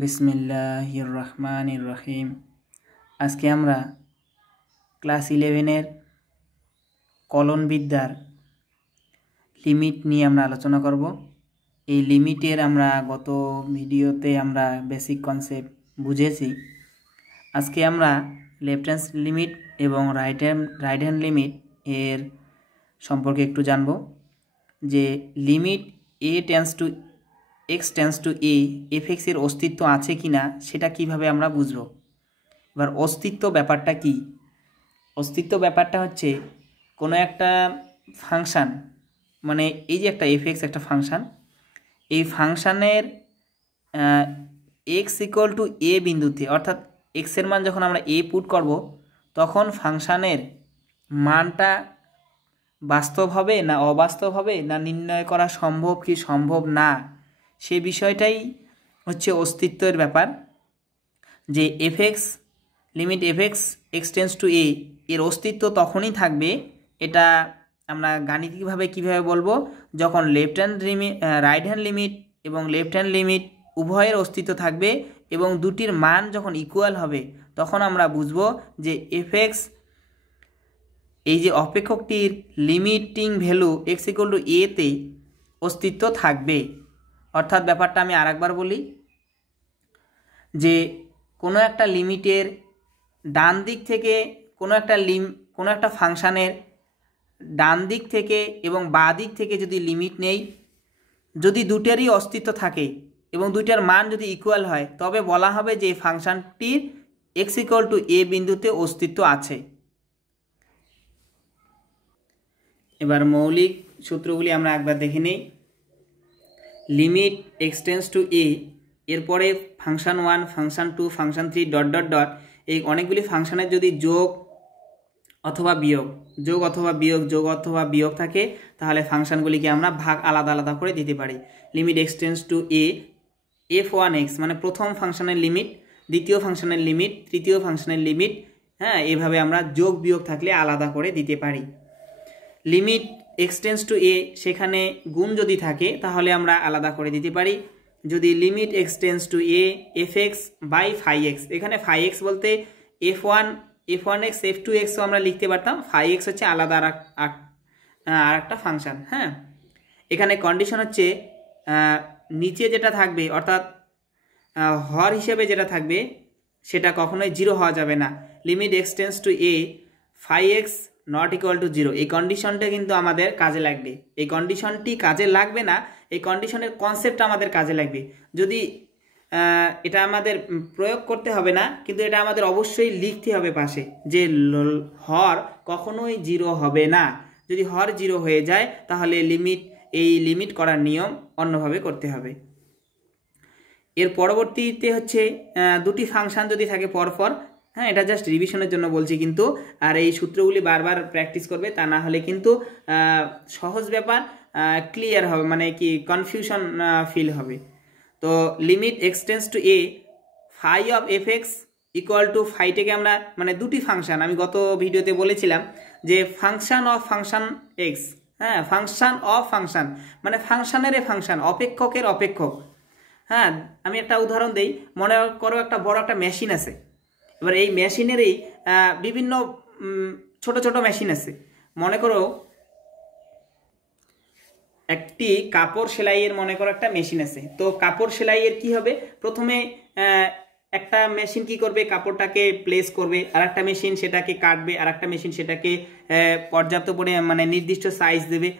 বিসমিল্লাহির রহমানির রহিম। আজকে আমরা ক্লাস 11-এর কলনবিদ্যার লিমিট নিয়ে আমরা আলোচনা করব। এই লিমিটের আমরা গত ভিডিওতে আমরা বেসিক কনসেপ্ট বুঝেছি। আজকে আমরা লেফট হ্যান্ড লিমিট এবং রাইট হ্যান্ড লিমিট এর সম্পর্কে একটু জানব। যে limit A tends to X tends to A এফএক্সের অস্তিত্ব আছে কি না সেটা কিভাবে আমরা বুঝব। এবার অস্তিত্ব ব্যাপারটা কি? অস্তিত্ব ব্যাপারটা হচ্ছে কোনো একটা ফাংশান, মানে এই যে একটা এফএক্স একটা ফাংশান, এই ফাংশানের এক্স ইকুয়াল টু এ বিন্দুতে, অর্থাৎ এক্সের মান যখন আমরা এ পুট করব তখন ফাংশানের মানটা বাস্তব হবে না অবাস্তব হবে, না নির্ণয় করা সম্ভব কি সম্ভব না, সে বিষয়টাই হচ্ছে অস্তিত্বের ব্যাপার। যে FX limit FX X tends to A এর অস্তিত্ব তখনই থাকবে, এটা আমরা গাণিতিকভাবে কিভাবে বলবো, যখন left hand limit right hand limit এবং লেফট হ্যান্ড লিমিট উভয়ের অস্তিত্ব থাকবে এবং দুটির মান যখন ইকুয়াল হবে তখন আমরা বুঝবো যে এফএক্স এই যে অপেক্ষকটির limiting value X equal to এতে অস্তিত্ব থাকবে। অর্থাৎ ব্যাপারটা আমি আরেকবার বলি, যে কোনো একটা লিমিটের ডান দিক থেকে কোনো একটা ফাংশানের ডান দিক থেকে এবং বাঁ দিক থেকে যদি লিমিট নেই, যদি দুটারই অস্তিত্ব থাকে এবং দুইটার মান যদি ইকুয়াল হয় তবে বলা হবে যে ফাংশানটির এক্স ইকুয়াল টু এ বিন্দুতে অস্তিত্ব আছে। এবার মৌলিক সূত্রগুলি আমরা একবার দেখে নিই। লিমিট এক্স টেন্স টু এ, এরপরে function 1 function 2 function 3 dot dot dot, এই অনেকগুলি ফাংশানের যদি যোগ অথবা বিয়োগ থাকে তাহলে ফাংশানগুলিকে আমরা ভাগ আলাদা আলাদা করে দিতে পারি। Limit x tends to A f1x মানে প্রথম ফাংশনের লিমিট, দ্বিতীয় ফাংশনের লিমিট, তৃতীয় ফাংশনের লিমিট, হ্যাঁ, এভাবে আমরা যোগ বিয়োগ থাকলে আলাদা করে দিতে পারি। লিমিট এক্স টেন্স টু এ সেখানে গুণ যদি থাকে তাহলে আমরা আলাদা করে দিতে পারি। যদি limit x tends to a f x by phi x, এখানে ফাই এক্স বলতে f1x f2xও আমরা লিখতে পারতাম, ফাই এক্স হচ্ছে আলাদা আর একটা ফাংশান। হ্যাঁ, এখানে কন্ডিশন হচ্ছে নিচে যেটা থাকবে অর্থাৎ হর হিসেবে যেটা থাকবে সেটা কখনোই জিরো হওয়া যাবে না। Limit x tends to A phi x not equal to zero, এই কন্ডিশনটা কিন্তু আমাদের কাজে লাগবে। এই কন্ডিশনটি কাজে লাগবে না, এই কন্ডিশনের কনসেপ্টটা আমাদের কাজে লাগবে। যদি এটা আমাদের প্রয়োগ করতে হবে না, কিন্তু এটা আমাদের অবশ্যই লিখতে হবে পাশে, যে হর কখনোই জিরো হবে না। যদি হর জিরো হয়ে যায় তাহলে লিমিট করার নিয়ম অন্যভাবে করতে হবে। এর পরবর্তীতে হচ্ছে দুটি ফাংশান যদি থাকে পরপর, হ্যাঁ, এটা জাস্ট রিভিশনের জন্য বলছি কিন্তু, আর এই সূত্রগুলি বারবার প্র্যাকটিস করবে, তা না হলে কিন্তু সহজ ব্যাপার ক্লিয়ার হবে, মানে কি কনফিউশন ফিল হবে। তো limit x tends to A phi of F X equal to ফাইটাকে আমরা, মানে দুটি ফাংশান আমি গত ভিডিওতে বলেছিলাম যে ফাংশান অফ ফাংশান এক্স, হ্যাঁ, ফাংশান অফ ফাংশান মানে ফাংশানের ফাংশান, অপেক্ষকের অপেক্ষক। হ্যাঁ, আমি একটা উদাহরণ দেই, মনে করো একটা বড় একটা মেশিন আছে। এবার এই মেশিনেরই বিভিন্ন ছোট ছোট মেশিন আছে। মনে করো একটি কাপড় সেলাইয়ের মনে করো একটা মেশিন আছে। তো কাপড় সেলাইয়ের কি হবে, প্রথমে একটা মেশিন কি করবে, কাপড়টাকে প্লেস করবে, আর একটা মেশিন সেটাকে কাটবে, আর একটা মেশিন সেটাকে পর্যাপ্ত মানে নির্দিষ্ট সাইজ দেবে।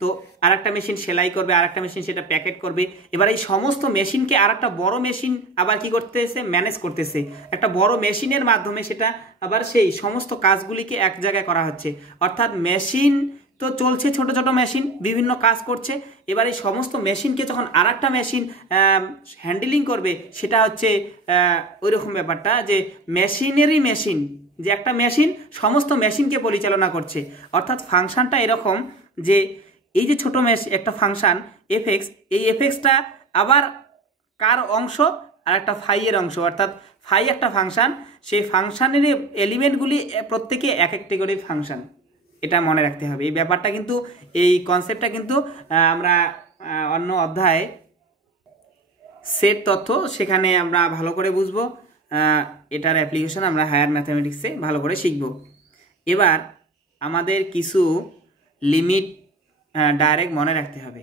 তো আর একটা মেশিন সেলাই করবে, আর একটা মেশিন সেটা প্যাকেট করবে। এবার এই সমস্ত মেশিনকে আর একটা বড় মেশিন আবার কি করতেছে, ম্যানেজ করতেছে। একটা বড় মেশিনের মাধ্যমে সেটা আবার সেই সমস্ত কাজগুলিকে এক জায়গায় করা হচ্ছে। অর্থাৎ মেশিন তো চলছে, ছোট ছোট মেশিন বিভিন্ন কাজ করছে। এবার এই সমস্ত মেশিনকে যখন আর একটা মেশিন হ্যান্ডেলিং করবে, সেটা হচ্ছে ওই রকম ব্যাপারটা, যে মেশিনেরই মেশিন, যে একটা মেশিন সমস্ত মেশিনকে পরিচালনা করছে। অর্থাৎ ফাংশনটা এরকম যে এই যে ছোট একটা ফাংশন এফএক্স, এই এফএক্সটা আবার কার অংশ, আর একটা ফাইয়ের অংশ। অর্থাৎ ফাই একটা ফাংশন, সেই ফাংশনের এলিমেন্টগুলি প্রত্যেকে এক একটি করে ফাংশন, এটা মনে রাখতে হবে। এই ব্যাপারটা কিন্তু, এই কনসেপ্টটা কিন্তু আমরা অন্য অধ্যায়ে সেট তথ্য, সেখানে আমরা ভালো করে বুঝবো, এটার অ্যাপ্লিকেশন আমরা হায়ার ম্যাথামেটিক্সে ভালো করে শিখব। এবার আমাদের কিছু লিমিট ডাইরেক্ট মনে রাখতে হবে।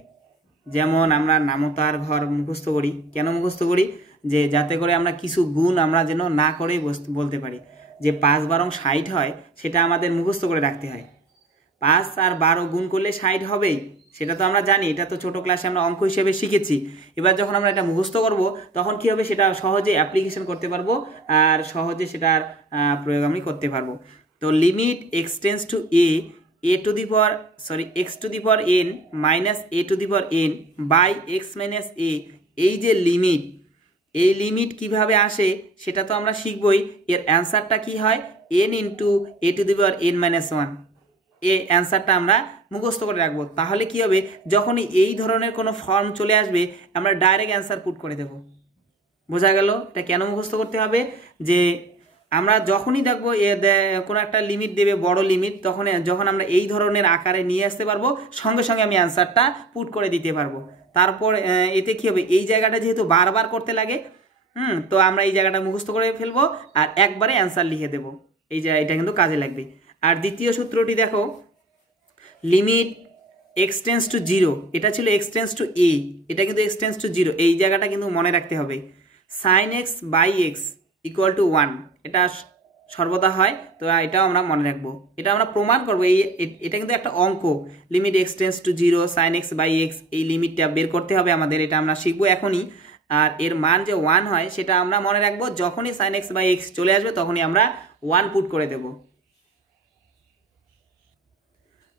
যেমন আমরা নামতার ঘর মুখস্থ করি, কেন মুখস্থ করি? যে যাতে করে আমরা কিছু গুণ আমরা যেন না করেই বলতে পারি। যে 5 বারং 60 হয়, সেটা আমাদের মুখস্থ করে রাখতে হয়। 5 আর 12 গুণ করলে 60 হবেই, সেটা তো আমরা জানি, এটা তো ছোট ক্লাসে আমরা অঙ্ক হিসেবে শিখেছি। এবার যখন আমরা এটা মুখস্থ করব, তখন কি হবে? সেটা সহজে অ্যাপ্লিকেশন করতে পারবো আর সহজে সেটার প্রয়োগ আমি করতে পারবো। তো limit x tends to x to the power n minus a to the power n by x minus a, এই যে লিমিট, এই লিমিট কিভাবে আসে সেটা তো আমরা শিখবই। এর অ্যান্সারটা কি হয়? n into a to the power n minus 1। এই অ্যান্সারটা আমরা মুখস্থ করে রাখবো। তাহলে কি হবে? যখনই এই ধরনের কোনো ফর্ম চলে আসবে, আমরা ডাইরেক্ট অ্যান্সার পুট করে দেব। বোঝা গেল? এটা কেন মুখস্থ করতে হবে? যে আমরা যখনই দেখবো কোনো একটা লিমিট দেবে, বড় লিমিট, যখন আমরা এই ধরনের আকারে নিয়ে আসতে পারবো, সঙ্গে সঙ্গে আমি অ্যান্সারটা পুট করে দিতে পারবো। তারপর এতে কি হবে? এই জায়গাটা যেহেতু বারবার করতে লাগে, তো আমরা এই জায়গাটা মুখস্থ করে ফেলবো আর একবারে অ্যান্সার লিখে দেবো। এটা কিন্তু কাজে লাগবে। আর দ্বিতীয় সূত্রটি দেখো, লিমিট এক্সটেন্স টু 0, এটা ছিল এক্সটেন্স টু a, এটা কিন্তু এক্সটেন্স টু 0। এই জায়গাটা কিন্তু মনে রাখতে হবে। sin x by x equal to 1, এটা সর্বদা হয়, তো এটাও আমরা মনে রাখবো। এটা আমরা প্রমাণ করবো। এটা কিন্তু একটা অঙ্ক, limit x tends to 0 sin x by x, এই লিমিটটা বের করতে হবে আমাদের, এটা আমরা শিখবো এখনই। আর এর মান যে 1 হয় সেটা আমরা মনে রাখবো, যখনই sin x বাই x চলে আসবে তখনই আমরা 1 পুট করে দেব।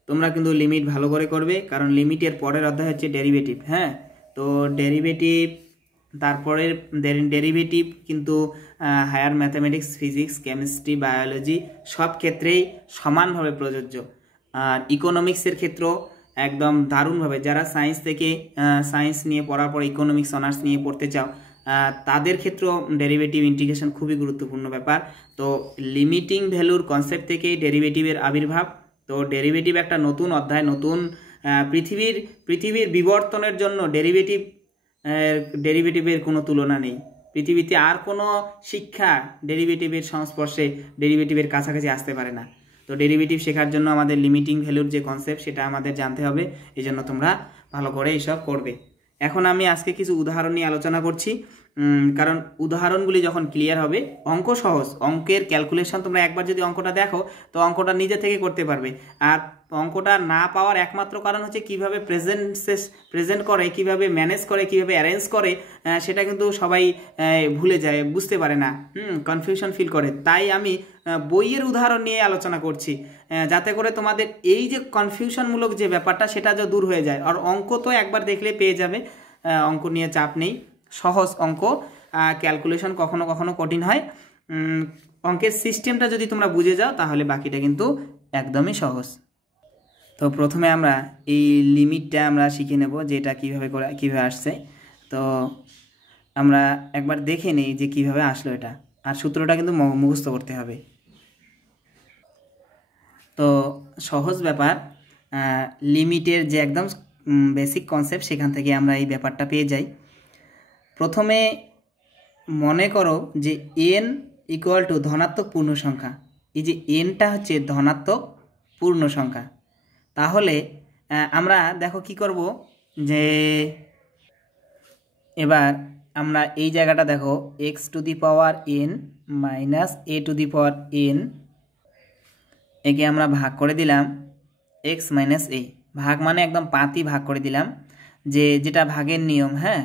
তোমরা কিন্তু লিমিট ভালো করে করবে, কারণ লিমিটের পরের অধ্যায় হচ্ছে ডেরিভেটিভ। হ্যাঁ, তো ডেরিভেটিভ, তারপরের ডেরিভেটিভ কিন্তু higher mathematics, physics, chemistry, biology সব ক্ষেত্রেই সমানভাবে প্রযোজ্য। আর ইকোনমিক্সের ক্ষেত্রেও একদম দারুণভাবে, যারা সায়েন্স নিয়ে পড়ার পর ইকোনমিক্স অনার্স নিয়ে পড়তে চাও, তাদের ক্ষেত্রেও ডেরিভেটিভ ইন্টিগ্রেশন খুবই গুরুত্বপূর্ণ ব্যাপার। তো লিমিটিং ভ্যালুর কনসেপ্ট থেকেই ডেরিভেটিভের আবির্ভাব। তো ডেরিভেটিভ একটা নতুন অধ্যায়, নতুন পৃথিবীর বিবর্তনের জন্য ডেরিভেটিভের কোনো তুলনা নেই। পৃথিবীতে আর কোনো শিক্ষা ডেরিভেটিভের সংস্পর্শে, ডেরিভেটিভের কাছাকাছি আসতে পারে না। তো ডেরিভেটিভ শেখার জন্য আমাদের লিমিটিং ভ্যালুর যে কনসেপ্ট, সেটা আমাদের জানতে হবে। এই জন্য তোমরা ভালো করে এইসব করবে। এখন আমি আজকে কিছু উদাহরণ নিয়ে আলোচনা করছি, কারণ উদাহরণগুলি যখন ক্লিয়ার হবে, অঙ্ক সহজ, অঙ্কের ক্যালকুলেশন তোমরা একবার যদি অঙ্কটা দেখো, তো অঙ্কটা নিজে থেকে করতে পারবে। আর অঙ্কটা না পাওয়ার একমাত্র কারণ হচ্ছে কিভাবে প্রেজেন্ট করে, কিভাবে ম্যানেজ করে, কিভাবে অ্যারেঞ্জ করে, সেটা কিন্তু সবাই ভুলে যায়, বুঝতে পারে না, কনফিউশন ফিল করে। তাই আমি বইয়ের উদাহরণ নিয়ে আলোচনা করছি, যাতে করে তোমাদের এই যে কনফিউশনমূলক যে ব্যাপারটা, সেটা যে দূর হয়ে যায়। আর অঙ্ক তো একবার দেখলে পেয়ে যাবে, অঙ্ক নিয়ে চাপ নেই, সহজ অঙ্ক। ক্যালকুলেশন কখনো কখনো কঠিন হয়। অঙ্কের সিস্টেমটা যদি তোমরা বুঝে যাও, তাহলে বাকিটা কিন্তু একদমই সহজ। তো প্রথমে আমরা এই লিমিটটা আমরা শিখে নেব, যে এটা কীভাবে আসছে। তো আমরা একবার দেখে নেই যে কিভাবে আসলো এটা, আর সূত্রটা কিন্তু মুখস্থ করতে হবে। তো সহজ ব্যাপার, লিমিটের যে একদম বেসিক কনসেপ্ট, সেখান থেকে আমরা এই ব্যাপারটা পেয়ে যাই। প্রথমে মনে করো যে n ইকুয়াল টু ধনাত্মক পূর্ণ সংখ্যা। এই যে nটা হচ্ছে ধনাত্মক পূর্ণ সংখ্যা। তাহলে আমরা দেখো কি করব, যে এবার আমরা এই জায়গাটা দেখো, x to the power n minus a to the power n, একে আমরা ভাগ করে দিলাম x মাইনাস a। ভাগ মানে একদম পাতি ভাগ করে দিলাম, যেটা ভাগের নিয়ম। হ্যাঁ,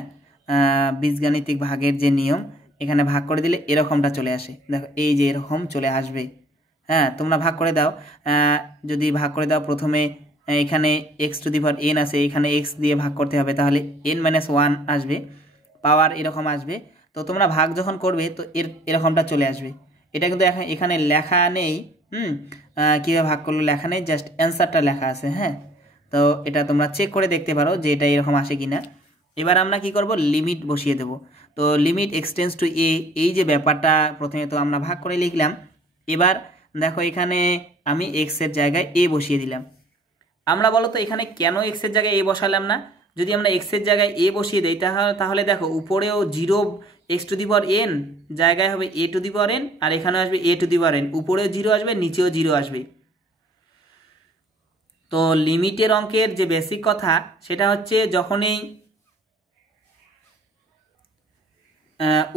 বীজগাণিতিক ভাগের যে নিয়ম, এখানে ভাগ করে দিলে এরকমটা চলে আসে। দেখো এই যে এরকম চলে আসবে। হ্যাঁ, তোমরা ভাগ করে দাও। যদি ভাগ করে দাও, প্রথমে এখানে x to the power n আছে, এখানে x দিয়ে ভাগ করতে হবে, তাহলে n মাইনাস 1 আসবে, পাওয়ার এরকম আসবে। তো তোমরা ভাগ যখন করবে, তো এরকমটা চলে আসবে। এটা কিন্তু এখানে লেখা নেই, কীভাবে ভাগ করলো লেখা নেই, জাস্ট অ্যান্সারটা লেখা আছে। হ্যাঁ, তো এটা তোমরা চেক করে দেখতে পারো যে এটা এরকম আসে কিনা। এবার আমরা কি করব, লিমিট বসিয়ে দেব। তো লিমিট এক্সটেন্স টু a, এই যে ব্যাপারটা প্রথমে তো আমরা ভাগ করে লিখলাম। এবার দেখো এখানে আমি x এর জায়গায় a বসিয়ে দিলাম। আমরা বলো তো এখানে কেন x এর জায়গায় a বসালাম না? যদি আমরা এক্সের জায়গায় এ বসিয়ে দিই তাহলে দেখো উপরেও 0 x to the power n জায়গায় হবে a to the power n, আর এখানে আসবে a to the power n, উপরেও 0 আসবে নিচেও 0 আসবে। তো লিমিটের অঙ্কের যে বেসিক কথা সেটা হচ্ছে যখনই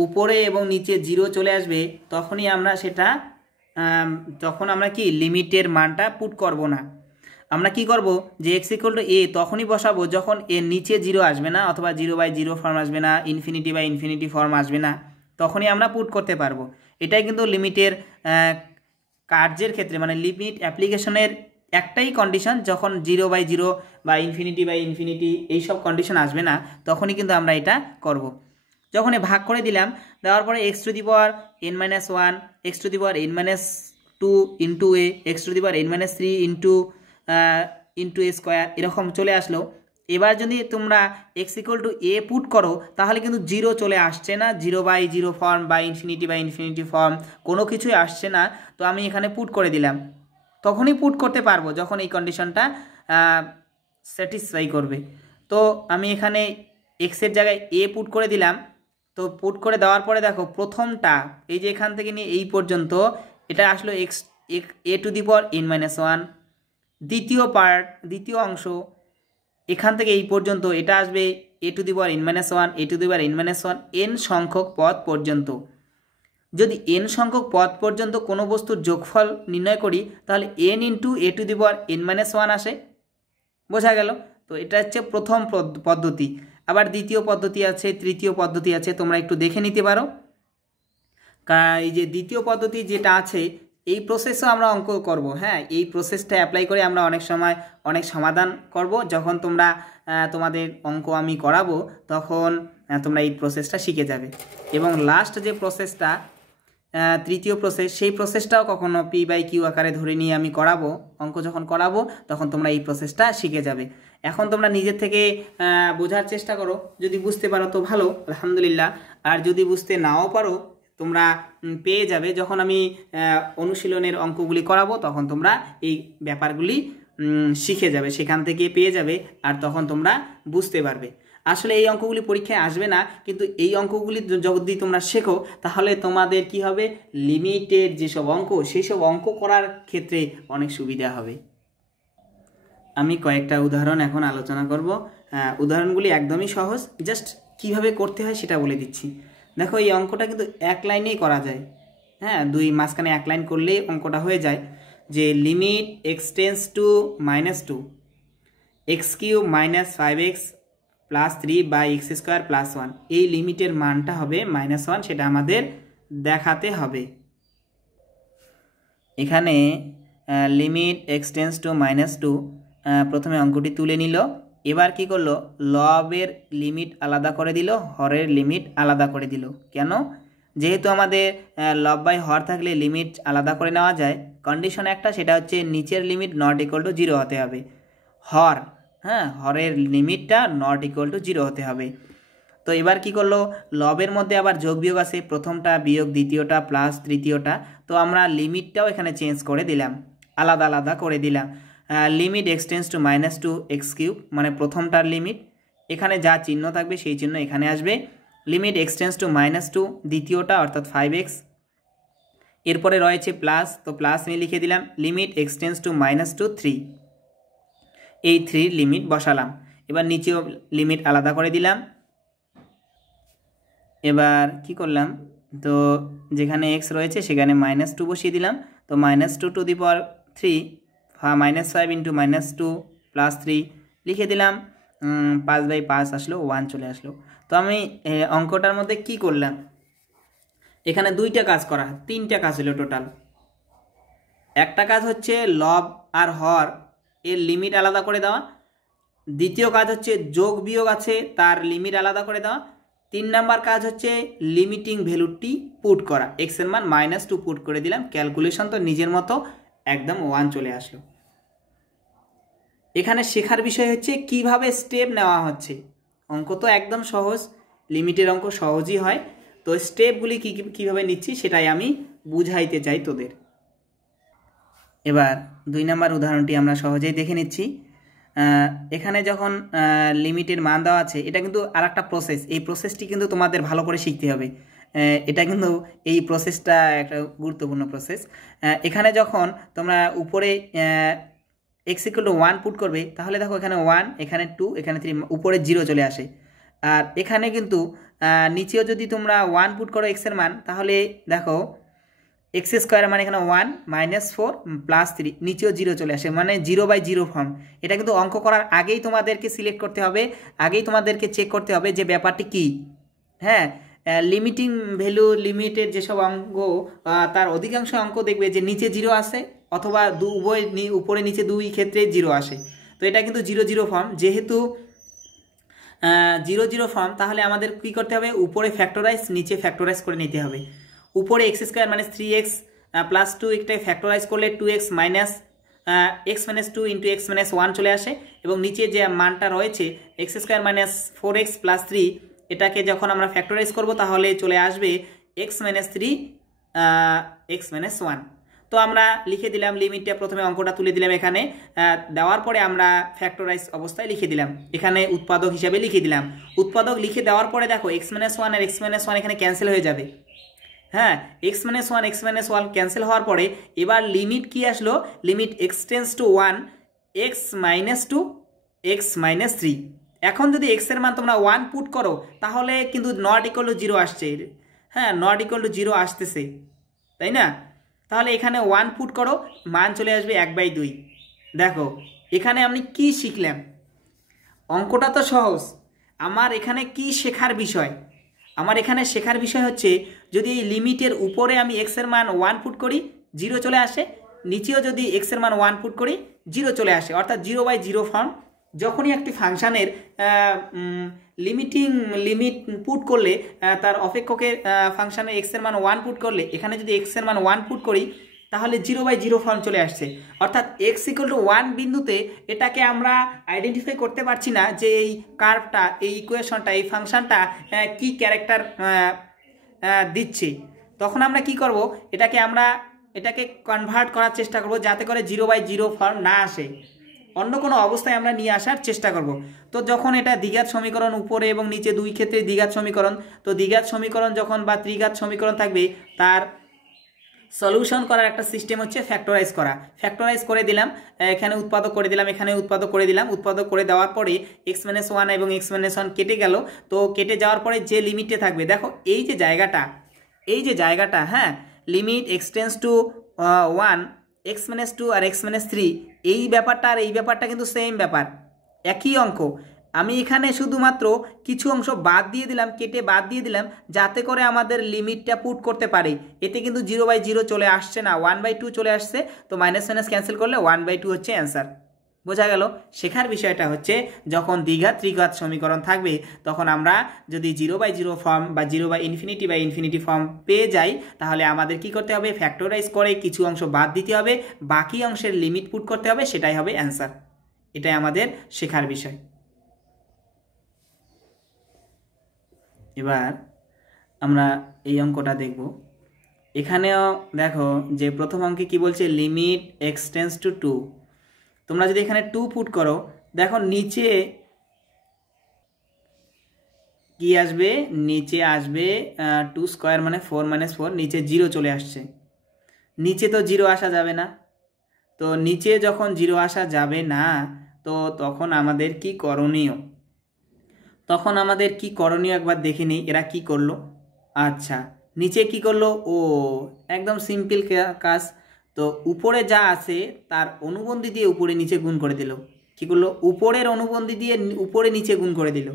উপরে এবং নিচে 0 চলে আসবে তখনই আমরা তখন আমরা কি লিমিটের মানটা পুট করব না। আমরা কি করব যে x ইকুয়াল টু a তখনই বসাবো যখন এর নিচে 0 আসবে না, অথবা 0/0 ফর্ম আসবে না, ইনফিনিটি ফর্ম আসবে না, তখনই আমরা পুট করতে পারবো। এটাই কিন্তু লিমিটের কার্যের ক্ষেত্রে মানে লিমিট অ্যাপ্লিকেশনের একটাই কন্ডিশন, যখন 0/0 বা ইনফিনিটি এইসব কন্ডিশন আসবে না তখনই কিন্তু আমরা এটা করব। যখন ভাগ করে দিলাম, দেওয়ার পরে x to the power n-1, x to the power n-2 into a, x to the power n-3 into a square এরকম চলে আসলো। এবার যদি তোমরা x equal two a put করো তাহলে কিন্তু 0 চলে আসছে না, 0/0 ফর্ম বা ইনফিনিটি ফর্ম কোনো কিছুই আসছে না। তো আমি এখানে পুট করে দিলাম, তখনই পুট করতে পারবো যখন এই কন্ডিশনটা স্যাটিসফাই করবে। তো আমি এখানে x এর জায়গায় a পুট করে দিলাম। তো পুট করে দেওয়ার পরে দেখো প্রথমটা এই যে এখান থেকে নিয়ে এই পর্যন্ত এটা আসলো a to the power n-1, দ্বিতীয় অংশ এখান থেকে এই পর্যন্ত এটা আসবে a to the power n-1, a to the power n-1 n সংখ্যক পদ পর্যন্ত। যদি n সংখ্যক পদ পর্যন্ত কোনো বস্তুর যোগফল নির্ণয় করি তাহলে n into a to the power n-1 আসে, বোঝা গেল? তো এটা হচ্ছে প্রথম পদ্ধতি। আবার দ্বিতীয় পদ্ধতি আছে, তৃতীয় পদ্ধতি আছে, তোমরা একটু দেখে নিতে পারো। এই যে দ্বিতীয় পদ্ধতি যেটা আছে এই প্রসেসও আমরা অঙ্ক করব। হ্যাঁ, এই প্রসেসটা অ্যাপ্লাই করে আমরা অনেক সময় অনেক সমাধান করব। যখন তোমরা তোমাদের অঙ্ক আমি করাবো তখন তোমরা এই প্রসেসটা শিখে যাবে। এবং লাস্ট যে প্রসেসটা তৃতীয় প্রসেস, সেই প্রসেসটাও কখনো p/q আকারে ধরে নিয়ে আমি করাবো। অঙ্ক যখন করাবো তখন তোমরা এই প্রসেসটা শিখে যাবে। এখন তোমরা নিজের থেকে বোঝার চেষ্টা করো, যদি বুঝতে পারো তো ভালো, আলহামদুলিল্লাহ। আর যদি বুঝতে নাও পারো তোমরা পেয়ে যাবে যখন আমি অনুশীলনের অঙ্কগুলি করাবো তখন তোমরা এই ব্যাপারগুলি শিখে যাবে, সেখান থেকে পেয়ে যাবে, আর তখন তোমরা বুঝতে পারবে। আসলে এই অঙ্কগুলি পরীক্ষায় আসবে না, কিন্তু এই অঙ্কগুলি যদি তোমরা শেখো তাহলে তোমাদের কি হবে, লিমিটেড যেসব অঙ্ক সেই সব অঙ্ক করার ক্ষেত্রে অনেক সুবিধা হবে। আমি কয়েকটা উদাহরণ এখন আলোচনা করব। উদাহরণগুলি একদমই সহজ, জাস্ট কিভাবে করতে হয় সেটা বলে দিচ্ছি। দেখো এই অঙ্কটা কিন্তু এক লাইনেই করা যায়। হ্যাঁ, মাঝখানে এক লাইন করলেই অঙ্কটা হয়ে যায়। যে limit x tends two -2 x³ - 5x + 3 x² + 1, এই লিমিটের মানটা হবে -1, সেটা আমাদের দেখাতে হবে। এখানে লিমিট x টেন্স টু -2 প্রথমে অঙ্কটি তুলে নিল। এবার কি করলো, লবের লিমিট আলাদা করে দিল, হরের লিমিট আলাদা করে দিল। কেন? যেহেতু আমাদের লব বাই হর থাকলে লিমিট আলাদা করে নেওয়া যায়, কন্ডিশন একটা, সেটা হচ্ছে নিচের লিমিট নট ইকুয়াল টু 0 হতে হবে। হরের লিমিটটা নট ইকুয়াল টু 0 হতে হবে। তো এবার কি করলো, লবের মধ্যে আবার যোগ বিয়োগ আছে, প্রথমটা বিয়োগ দ্বিতীয়টা প্লাস তৃতীয়টা। তো আমরা লিমিটটাও এখানে চেঞ্জ করে দিলাম, আলাদা আলাদা করে দিলাম। Limit x tends two -2 x³ মানে প্রথমটার লিমিট, এখানে যা চিহ্ন থাকবে সেই চিহ্ন এখানে আসবে। লিমিট x টেন্স টু -2 দ্বিতীয়টা অর্থাৎ 5x, এরপরে রয়েছে প্লাস, তো প্লাস আমি লিখে দিলাম। লিমিট x টেন্স টু -2 3, এই 3 লিমিট বসালাম। এবার নিচেও লিমিট আলাদা করে দিলাম। এবার কি করলাম, তো যেখানে x রয়েছে সেখানে -2 বসিয়ে দিলাম। তো -2 টু দি পাওয়ার 3 -5 ইন্টু -2 + 3 লিখে দিলাম। 5/5 আসলো, 1 চলে আসলো। তো আমি অঙ্কটার মধ্যে কি করলাম, এখানে দুইটা কাজ করা, তিনটা কাজ হলো টোটাল। একটা কাজ হচ্ছে লব আর হর এর লিমিট আলাদা করে দেওয়া, দ্বিতীয় কাজ হচ্ছে যোগ বিয়োগ আছে তার লিমিট আলাদা করে দেওয়া, 3 নাম্বার কাজ হচ্ছে লিমিটিং ভ্যালুটি পুট করা। x এর মান -2 পুট করে দিলাম, ক্যালকুলেশন তো নিজের মতো একদম 1 চলে আসলো। এখানে শেখার বিষয় হচ্ছে কিভাবে স্টেপ নেওয়া হচ্ছে। অঙ্ক তো একদম সহজ, লিমিটের অঙ্ক সহজই হয়, তো স্টেপগুলি কিভাবে নিচ্ছি সেটাই আমি বুঝাইতে চাই তোদের। এবার 2 নাম্বার উদাহরণটি আমরা সহজেই দেখে নিচ্ছি। এখানে যখন লিমিটের মান দেওয়া আছে, এটা কিন্তু আর একটা প্রসেস, এই প্রসেসটি কিন্তু তোমাদের ভালো করে শিখতে হবে। এটা কিন্তু এই প্রসেসটা একটা গুরুত্বপূর্ণ প্রসেস। এখানে যখন তোমরা উপরে এক্স ইকুয়াল টু 1 পুট করবে, তাহলে দেখো এখানে 1, এখানে 2, এখানে 3, উপরে 0 চলে আসে। আর এখানে কিন্তু নিচেও যদি তোমরা 1 পুট করো এক্সের মান, তাহলে দেখো এক্স স্কোয়ার মানে এখানে 1 -4 + 3, নিচেও 0 চলে আসে, মানে 0/0 ফর্ম। এটা কিন্তু অঙ্ক করার আগেই তোমাদেরকে সিলেক্ট করতে হবে, আগেই তোমাদেরকে চেক করতে হবে যে ব্যাপারটি কী। হ্যাঁ, লিমিটিং ভ্যালু লিমিটের যেসব অঙ্ক, তার অধিকাংশ অঙ্ক দেখবে যে নিচে 0 আসে, অথবা উভয় উপরে নিচে দুই ক্ষেত্রে 0 আসে। তো এটা কিন্তু 0/0 ফর্ম। যেহেতু 0/0 ফর্ম, তাহলে আমাদের কী করতে হবে, উপরে ফ্যাক্টরাইজ, নিচে ফ্যাক্টরাইজ করে নিতে হবে। উপরে এক্স স্কোয়ার মানে 3x + 2, একটা ফ্যাক্টরাইজ করলে 2x - x - 2 × x - 1 চলে আসে, এবং নিচে যে মানটা রয়েছে x² - 4x + 3, এটাকে যখন আমরা ফ্যাক্টরাইজ করব তাহলে চলে আসবে x - 3 x - 1। তো আমরা লিখে দিলাম লিমিটটা, প্রথমে অঙ্কটা তুলে দিলাম এখানে, দেওয়ার পরে আমরা ফ্যাক্টরাইজ অবস্থায় লিখে দিলাম, এখানে উৎপাদক হিসাবে লিখে দিলাম। উৎপাদক লিখে দেওয়ার পরে দেখো x - 1 আর x - 1 এখানে ক্যান্সেল হয়ে যাবে। হ্যাঁ, x - 1 x - 1 ক্যান্সেল হওয়ার পরে এবার লিমিট কি আসলো, limit x tends to 1 x - 2 x - 3। এখন যদি x এর মান তোমরা 1 পুট করো, তাহলে কিন্তু নট ইকুয়াল টু 0 আসছে। হ্যাঁ, নট ইকুয়াল টু 0 আসতেছে, তাই না? তাহলে এখানে 1 পুট করো, মান চলে আসবে 1/2। দেখো এখানে আমি কি শিখলাম, অঙ্কটা তো সহজ। আমার এখানে কি শেখার বিষয়, আমার এখানে শেখার বিষয় হচ্ছে, যদি এই লিমিটের উপরে আমি x এর মান 1 পুট করি, 0 চলে আসে, নিচেও যদি x এর মান 1 পুট করি, 0 চলে আসে, অর্থাৎ 0/0 ফর্ম। যখনই একটি ফাংশানের লিমিট পুট করলে, তার অপেক্ষকের ফাংশানের x এর মান 1 পুট করলে, এখানে যদি x এর মান 1 পুট করি, তাহলে 0/0 ফর্ম চলে আসছে। অর্থাৎ x = 1 বিন্দুতে এটাকে আমরা আইডেন্টিফাই করতে পারছি না যে এই কার্ভটা, এই ইকুয়েশনটা, এই ফাংশনটা কি ক্যারেক্টার দিচ্ছে। তখন আমরা কি করব, এটাকে কনভার্ট করার চেষ্টা করব, যাতে করে 0/0 ফর্ম না আসে, অন্য কোনো অবস্থায় আমরা নিয়ে আসার চেষ্টা করব। তো যখন এটা দ্বিঘাত সমীকরণ, উপরে এবং নিচে দুই ক্ষেত্রে দ্বিঘাত সমীকরণ, তো দ্বিঘাত সমীকরণ যখন বা ত্রিঘাত সমীকরণ থাকবে, তার সলিউশন করার একটা সিস্টেম হচ্ছে ফ্যাক্টরাইজ করা। ফ্যাক্টরাইজ করে দিলাম, এখানে উৎপাদক করে দিলাম, এখানে উৎপাদক করে দিলাম। উৎপাদক করে দেওয়ার পরে x - 1 এবং x - 1 কেটে গেল। তো কেটে যাওয়ার পরে যে লিমিটে থাকবে, দেখো এই যে জায়গাটা, হ্যাঁ, limit x tends to 1 x - 2 আর x - 3, এই ব্যাপারটা আর এই ব্যাপারটা কিন্তু সেম ব্যাপার, একই অঙ্ক। আমি এখানে শুধুমাত্র কিছু অংশ বাদ দিয়ে দিলাম, কেটে বাদ দিয়ে দিলাম, যাতে করে আমাদের লিমিটটা পুট করতে পারি। এতে কিন্তু 0/0 চলে আসছে না, 1/2 চলে আসছে। তো মাইনাস মাইনাস ক্যান্সেল করলে 1/2 হচ্ছে অ্যান্সার। বোঝা গেল? শেখার বিষয়টা হচ্ছে, যখন দ্বিঘাত ত্রিঘাত সমীকরণ থাকবে, তখন আমরা যদি 0/0 ফর্ম বা 0/∞/∞ ফর্ম পেয়ে যাই, তাহলে আমাদের কি করতে হবে, ফ্যাক্টরাইজ করে কিছু অংশ বাদ দিতে হবে, বাকি অংশের লিমিট পুট করতে হবে, সেটাই হবে অ্যান্সার। এটাই আমাদের শেখার বিষয়। এবার আমরা এই অঙ্কটা দেখব। এখানেও দেখো যে প্রথম অঙ্কে কি বলছে, লিমিট x টেন্ডস টু 2। তোমরা যদি এখানে 2 পুট করো, দেখো নিচে কি আসবে, নিচে আসবে 2² মানে 4 - 4, নিচে 0 চলে আসছে। নিচে তো 0 আসা যাবে না, তো নিচে যখন 0 আসা যাবে না, তো তখন আমাদের কি করণীয়, একবার দেখে নিই এরা কি করলো। আচ্ছা, নিচে কি করলো, ও একদম সিম্পল কাজ। তো উপরে যা আছে তার অনুবন্ধী দিয়ে উপরে নিচে গুণ করে দিল। কি করলো, উপরের অনুবন্ধী দিয়ে উপরে নিচে গুণ করে দিল।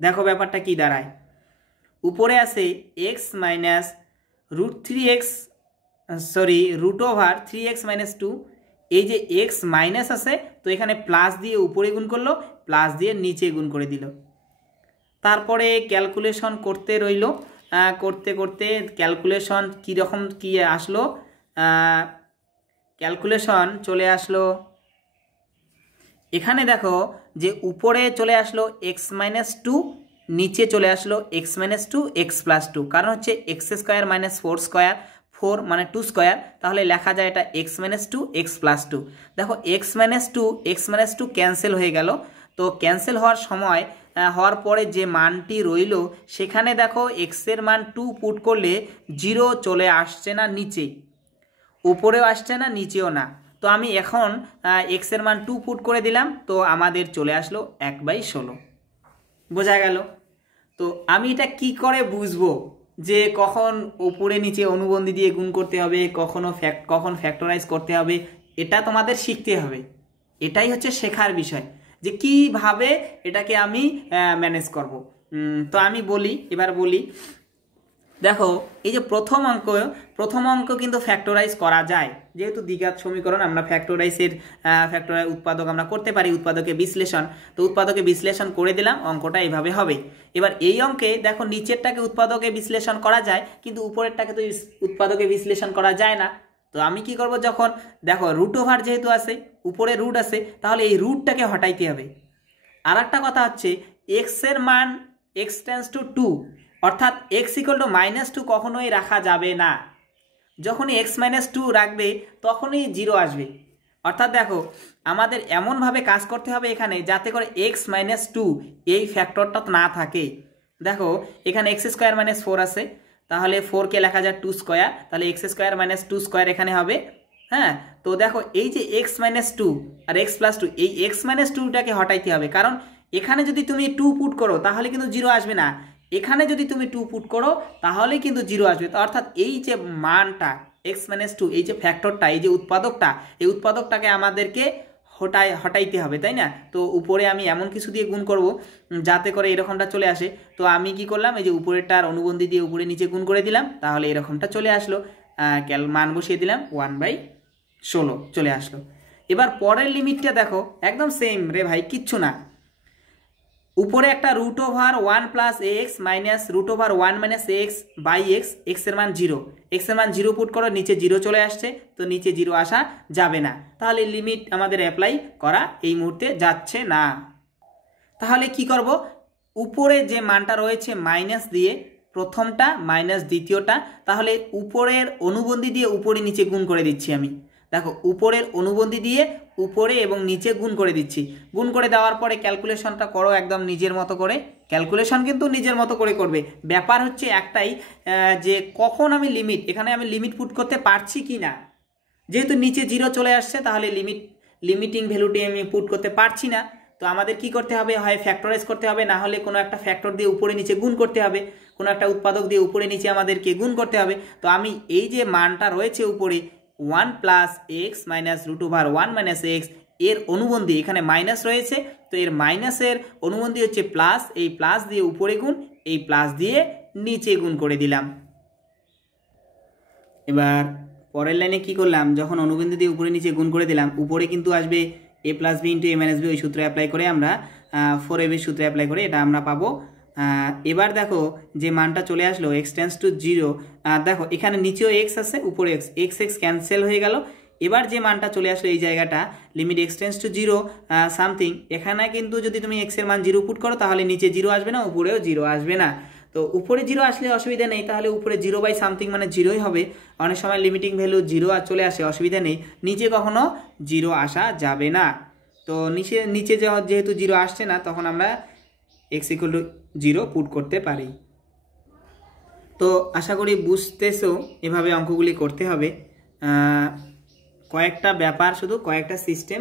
দেখো ব্যাপারটা কি দাঁড়ায়, উপরে আছে x - √3x - 2। এই যে x মাইনাস আছে, তো এখানে প্লাস দিয়ে উপরে গুণ করলো, প্লাস দিয়ে নিচে গুণ করে দিল। তারপরে ক্যালকুলেশন করতে রইল, করতে করতে ক্যালকুলেশন কীরকম কী আসলো, ক্যালকুলেশন চলে আসলো। এখানে দেখো যে উপরে চলে আসলো x - 2, নিচে চলে আসলো x - 2 x + 2, কারণ হচ্ছে x² - 4², 4 মানে 2 স্কোয়ার, তাহলে লেখা যায় এটা x মাইনাস 2 x প্লাস 2। দেখো x মাইনাস 2 ক্যান্সেল হয়ে গেল। তো ক্যান্সেল হওয়ার সময় হওয়ার পরে যে মানটি রইল সেখানে দেখো x এর মান 2 পুট করলে 0 চলে আসছে না, নিচে উপরেও আসছে না নিচেও না। তো আমি এখন x এর মান 2 পুট করে দিলাম, তো আমাদের চলে আসলো 1/16। বোঝা গেল? তো আমি এটা কি করে বুঝবো যে কখন উপরে নিচে অনুবন্ধী দিয়ে গুণ করতে হবে, কখন ফ্যাক্টরাইজ করতে হবে? এটা তোমাদের শিখতে হবে। এটাই হচ্ছে শেখার বিষয়, যে কিভাবে এটাকে আমি ম্যানেজ করব। তো আমি এবার বলি। দেখো এই যে প্রথম অঙ্ক কিন্তু ফ্যাক্টরাইজ করা যায়, যেহেতু দ্বিঘাত সমীকরণ আমরা ফ্যাক্টরাইজ উৎপাদক আমরা করতে পারি, উৎপাদকে বিশ্লেষণ। তো উৎপাদকে বিশ্লেষণ করে দিলাম, অঙ্কটা এইভাবে হবে। এবার এই অঙ্কে দেখো নিচেরটাকে উৎপাদকে বিশ্লেষণ করা যায়, কিন্তু উপরেরটাকে তো উৎপাদকে বিশ্লেষণ করা যায় না। তো আমি কি করব, যখন দেখো রুট ওভার যেহেতু আছে, উপরে রুট আছে, তাহলে এই রুটটাকে হটাইতে হবে। আর একটা কথা হচ্ছে এক্স এর মান x টেন্স টু 2, অর্থাৎ x ইকুয়াল টু -2 কখনোই রাখা যাবে না। যখনই x - 2 রাখবে তখনই 0 আসবে। অর্থাৎ দেখো আমাদের এমনভাবে কাজ করতে হবে এখানে যাতে করে x - 2 এই ফ্যাক্টরটা না থাকে। দেখো এখানে x² - 4 আছে, তাহলে 4 কে লেখা যায় 2 স্কয়ার, তাহলে x² - 2 স্কয়ার এখানে হবে। হ্যাঁ, তো দেখো এই যে x - 2 আর x + 2, এই x - 2টাকে হটাইতে হবে, কারণ এখানে যদি তুমি 2 পুট করো তাহলে কিন্তু 0 আসবে না, এখানে যদি তুমি 2 পুট করো তাহলে কিন্তু 0 আসবে। অর্থাৎ এই যে মানটা x - 2, এই যে ফ্যাক্টরটা, এই যে উৎপাদকটা, এই উৎপাদকটাকে আমাদেরকে হটাইতে হবে, তাই না? তো উপরে আমি এমন কিছু দিয়ে গুণ করব যাতে করে এরকমটা চলে আসে। তো আমি কি করলাম, এই যে উপরেরটার অনুবন্ধী দিয়ে উপরে নিচে গুণ করে দিলাম, তাহলে এরকমটা চলে আসলো। মান বসিয়ে দিলাম, 1/16 চলে আসলো। এবার পরের লিমিটটা দেখো একদম সেম রে ভাই, কিচ্ছু না। উপরে একটা √1 + ax minus √1 - ax by x, x এর মান 0, এক্স এর মান 0 পুট করো, নিচে 0 চলে আসছে, তো নিচে 0 আসা যাবে না, তাহলে লিমিট আমাদের অ্যাপ্লাই করা এই মুহূর্তে যাচ্ছে না। তাহলে কি করব, উপরে যে মানটা রয়েছে মাইনাস দিয়ে প্রথমটা মাইনাস দ্বিতীয়টা, তাহলে উপরের অনুবন্ধী দিয়ে উপরে নিচে গুণ করে দিচ্ছি আমি। দেখো উপরের অনুবন্ধী দিয়ে উপরে এবং নিচে গুণ করে দিচ্ছি। গুণ করে দেওয়ার পরে ক্যালকুলেশনটা করো একদম নিজের মতো করে। ক্যালকুলেশন কিন্তু নিজের মতো করে করবে, ব্যাপার হচ্ছে একটাই, যে কখন আমি এখানে আমি লিমিট পুট করতে পারছি কি না। যেহেতু নিচে 0 চলে আসছে, তাহলে লিমিটিং ভ্যালুটি আমি পুট করতে পারছি না। তো আমাদের কি করতে হবে, হয় ফ্যাক্টরাইজ করতে হবে, না হলে কোনো একটা ফ্যাক্টর দিয়ে উপরে নিচে গুণ করতে হবে, কোনো একটা উৎপাদক দিয়ে উপরে নিচে আমাদেরকে গুণ করতে হবে। তো আমি এই যে মানটা রয়েছে উপরে 1 + x মাইনাস √1 - x, এর অনুবন্ধী এখানে মাইনাস রয়েছে, তো এর মাইনাসের অনুবন্ধী হচ্ছে প্লাস, এই প্লাস দিয়ে উপরে গুণ, এই প্লাস দিয়ে নিচে গুণ করে দিলাম। এবার পরের লাইনে কি করলাম, যখন অনুবন্ধী দিয়ে উপরে নিচে গুণ করে দিলাম, উপরে কিন্তু আসবে a + b × a - b, ওই সূত্র অ্যাপ্লাই করে আমরা 4ab সূত্র অ্যাপ্লাই করে এটা আমরা পাবো। এবার দেখো যে মানটা চলে আসলো x টেন্স টু 0, দেখো এখানে নিচেও x আছে, উপরে x ক্যান্সেল হয়ে গেল। এবার যে মানটা চলে আসলো এই জায়গাটা, limit x tends two 0 something, এখানে কিন্তু যদি তুমি x এর মান 0 পুট করো তাহলে নিচে 0 আসবে না, উপরেও 0 আসবে না। তো উপরে 0 আসলে অসুবিধা নেই, তাহলে উপরে 0/সামথিং মানে 0ই হবে। অনেক সময় লিমিটিং ভ্যালু 0 আর চলে আসে, অসুবিধা নেই, নিচে কখনো 0 আসা যাবে না। তো নিচে যেহেতু 0 আসছে না, তখন আমরা x = 0 পুট করতে পারি। তো আশা করি বুঝতেছো এভাবে অঙ্কগুলি করতে হবে। কয়েকটা ব্যাপার, শুধু কয়েকটা সিস্টেম,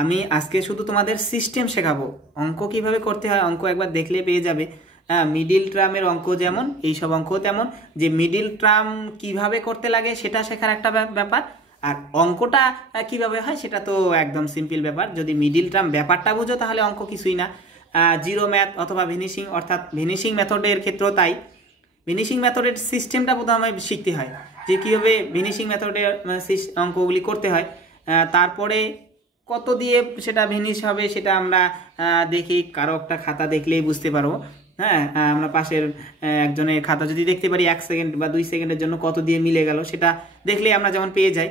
আমি আজকে শুধু তোমাদের সিস্টেম শেখাবো। অঙ্ক কিভাবে করতে হয় অঙ্ক একবার দেখলে পেয়ে যাবে। মিডিল টার্মের অঙ্ক যেমন, এইসব অঙ্ক তেমন, যে মিডিল টার্ম কিভাবে করতে লাগে সেটা শেখার একটা ব্যাপার, আর অঙ্কটা কিভাবে হয় সেটা তো একদম সিম্পল ব্যাপার। যদি মিডিল টার্ম ব্যাপারটা বুঝো তাহলে অঙ্ক কিছুই না। জিরো ম্যাথ অথবা ভেনিশিং, অর্থাৎ ভেনিশিং মেথডের ক্ষেত্রেও তাই, ভেনিশিং মেথডের সিস্টেমটা প্রথমে শিখতে হয়, যে কীভাবে ভেনিশিং মেথডের অঙ্কগুলি করতে হয়। তারপরে কত দিয়ে সেটা ভেনিশ হবে সেটা আমরা দেখি, কারো একটা খাতা দেখলেই বুঝতে পারবো। হ্যাঁ, আমরা পাশের একজনের খাতা যদি দেখতে পারি 1 সেকেন্ড বা 2 সেকেন্ডের জন্য কত দিয়ে মিলে গেল, সেটা দেখলেই আমরা যেমন পেয়ে যাই।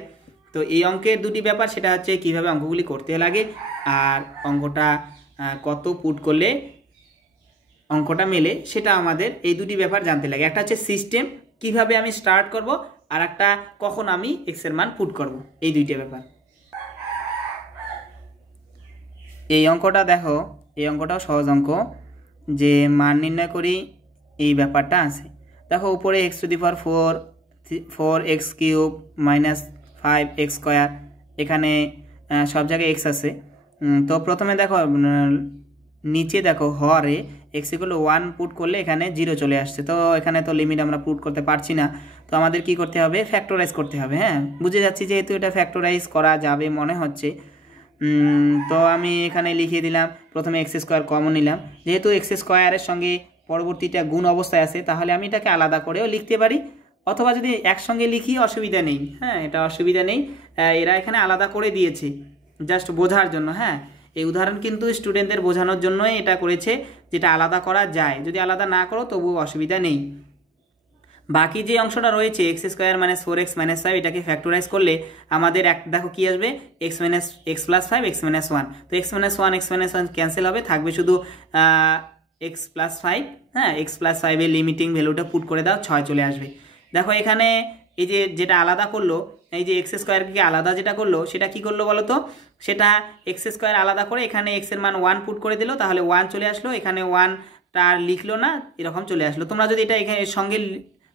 তো এই অঙ্কের দুটি ব্যাপার, সেটা হচ্ছে কিভাবে অঙ্কগুলি করতে লাগে, আর অঙ্কটা কত পুট করলে অঙ্কটা মেলে, সেটা আমাদের এই দুটি ব্যাপার জানতে লাগে। একটা হচ্ছে সিস্টেম, কিভাবে আমি স্টার্ট করব, আর একটা কখন আমি এক্সের মান পুট করব, এই দুইটা ব্যাপার। এই অঙ্কটা দেখো, এই অঙ্কটাও সহজ অঙ্ক, যে মান নির্ণয় করি এই ব্যাপারটা আছে। দেখো উপরে x to the power 4x cube minus 5x square, এখানে সব জায়গায় x আছে। তো প্রথমে দেখো নিচে দেখো হরে x ইকুয়াল 1 পুট করলে এখানে 0 চলে আসছে, তো এখানে তো লিমিট আমরা পুট করতে পারছি না, তো আমাদের কি করতে হবে, ফ্যাক্টরাইজ করতে হবে। হ্যাঁ, বুঝে যাচ্ছি যেহেতু এটা ফ্যাক্টরাইজ করা যাবে মনে হচ্ছে। তো আমি এখানে লিখিয়ে দিলাম, প্রথমে এক্স স্কোয়ার কমন নিলাম, যেহেতু এক্স স্কোয়ারের সঙ্গে পরবর্তীটা গুণ অবস্থায় আছে তাহলে আমি এটাকে আলাদা করেও লিখতে পারি, অথবা যদি একসঙ্গে লিখি অসুবিধা নেই। হ্যাঁ, এটা অসুবিধা নেই, এরা এখানে আলাদা করে দিয়েছে জাস্ট বোঝার জন্য। হ্যাঁ, এই উদাহরণ কিন্তু স্টুডেন্টদের বোঝানোর জন্যই এটা করেছে, যেটা আলাদা করা যায়, যদি আলাদা না করো তবুও অসুবিধা নেই। বাকি যে অংশটা রয়েছে x square minus 4x minus 5, এটাকে ফ্যাক্টরাইজ করলে আমাদের দেখো কি আসবে, এক্স প্লাস 5 এক্স মাইনাস 1, তো এক্স মাইনাস 1 ক্যান্সেল হবে, থাকবে শুধু এক্স প্লাস 5। হ্যাঁ, এক্স প্লাস 5-এর লিমিটিং ভ্যালুটা পুট করে দাও, 6 চলে আসবে। দেখো এখানে এই যে যেটা আলাদা করলো, এই যে এক্স স্কোয়ারকে আলাদা যেটা করলো সেটা কি করলো বলো তো, সেটা এক্স স্কোয়ার আলাদা করে এখানে এক্স এর মান 1 পুট করে দিল, তাহলে 1 চলে আসলো, এখানে 1টা লিখলো না, এরকম চলে আসলো। তোমরা যদি এটা এখানে সঙ্গে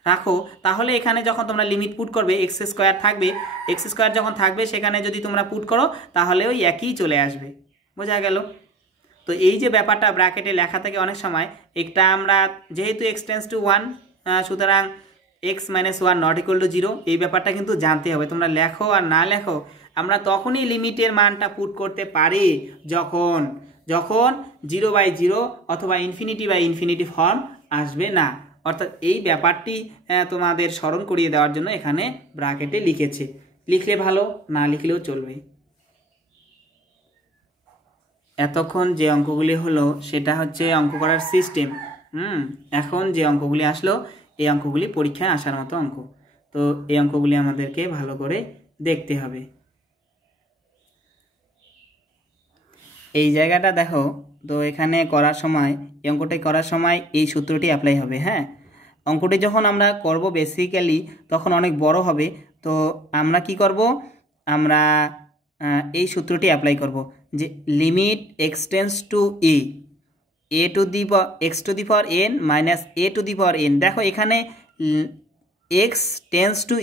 রাখো তাহলে এখানে যখন তোমরা লিমিট পুট করবে এক্স স্কোয়ার থাকবে, এক্স স্কোয়ার যখন থাকবে সেখানে যদি তোমরা পুট করো তাহলে ওই একই চলে আসবে। বোঝা গেল? তো এই যে ব্যাপারটা ব্র্যাকেটে লেখা থাকে অনেক সময়, একটা আমরা যেহেতু এক্স টেন্স টু 1, সুতরাং x minus 1 not equal two 0, এই ব্যাপারটা কিন্তু জানতে হবে। তোমরা লেখো আর না লেখো, আমরা তখনই লিমিটের মানটা পুট করতে পারি যখন 0/0 অথবা ইনফিনিটি ফর্ম আসবে না। অর্থাৎ এই ব্যাপারটি তোমাদের স্মরণ করিয়ে দেওয়ার জন্য এখানে ব্র্যাকেটে লিখেছে, লিখলে ভালো, না লিখলেও চলবে। এতক্ষণ যে অঙ্কগুলি হলো সেটা হচ্ছে অঙ্ক করার সিস্টেম। এখন যে অঙ্কগুলি আসলো এই অঙ্কগুলি পরীক্ষায় আসার মতো অঙ্ক, তো এই অঙ্কগুলি আমাদেরকে ভালো করে দেখতে হবে। এই জায়গাটা দেখো, তো এখানে করার সময়, এই অঙ্কটি করার সময় এই সূত্রটি অ্যাপ্লাই হবে। হ্যাঁ, অঙ্কটি যখন আমরা করব বেসিক্যালি তখন অনেক বড় হবে, তো আমরা কি করব, আমরা এই সূত্রটি অ্যাপ্লাই করব, যে limit x tends to A to the x to the power N minus A to the power N. দেখো এখানে এক্স টেন্স টু